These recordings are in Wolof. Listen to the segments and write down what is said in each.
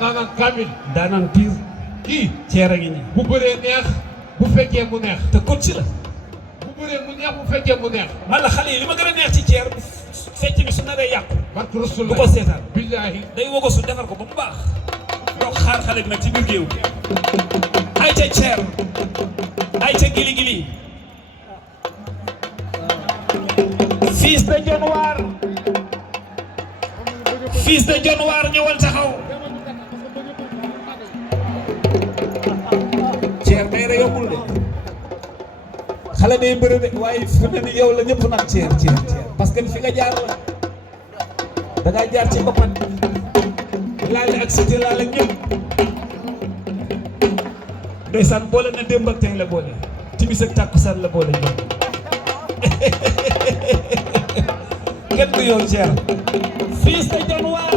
naanaan kaamil. daanaan piir. kii. ceer a ngi nii. bu bëree neex. bu fekkee mu neex. te coach la. bu bëree mu neex bu fekkee mu neex. man la xale yi li ma gën a neex ci ceer fecc bi su naree yàqu. barke Rasul bu ko seetaan. billaahi. day woo ko su defar ko ba mu baax. donc xaar xale bi nag ci biir géew. ay ca ceer. ay ca gili gili. fils de Dionewar. fils de Dionewar ñëwal taxaw. ceer day rek yombul de. xale day bëri de waaye fi mu ne ni yow la ñëpp nag ceer parce que fi nga jaar la. da ngaa jaar ci boppam. laale ak cité laale ak ñëpp. ndeysaan boole na démb ak tey la boole. timis ak tàkkusaan la boole ñëpp. kenn du yow ceer. fils de Dionewar.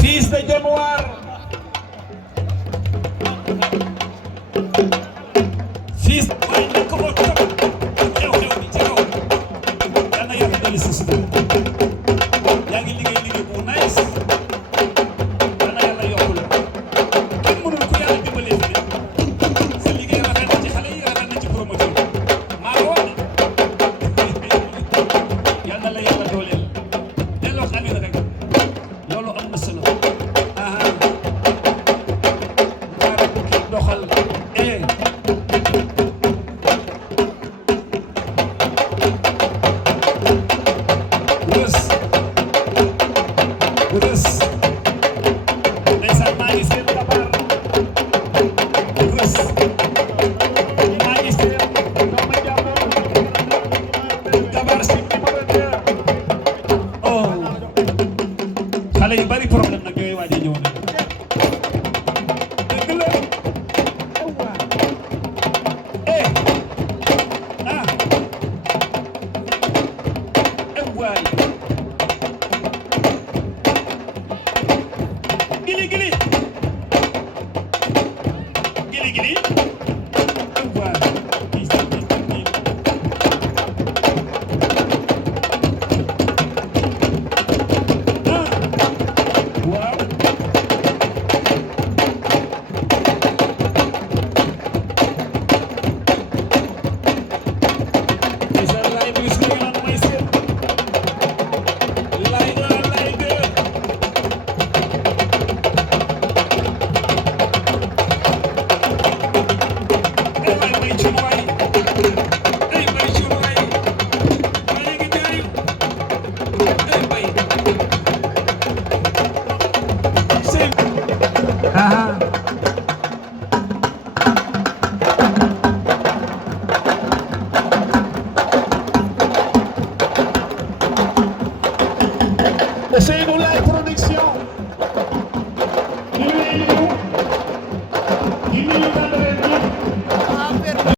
fils de Dionewar. fils waaye nekk ko topp xew-xew bi ci kaw. yal na yàlla dolli si suba. yaa ngi liggéey bu nice. yal na yàlla yokku la. kenn mënul ku yàlla dimbalee fi de. sa liggéey rafet na ci xale yi rafet na ci promoteur. maa ko wax de. yal na la yàlla dooleel. delloo amin rek. loolu am na solo. doxal. Rës ndeysaan maa ngi seen tabaar rës maa ngi seen doomu jàmbur tabaar si numéro 2 oh xale yu bari problème nag yooyu waaj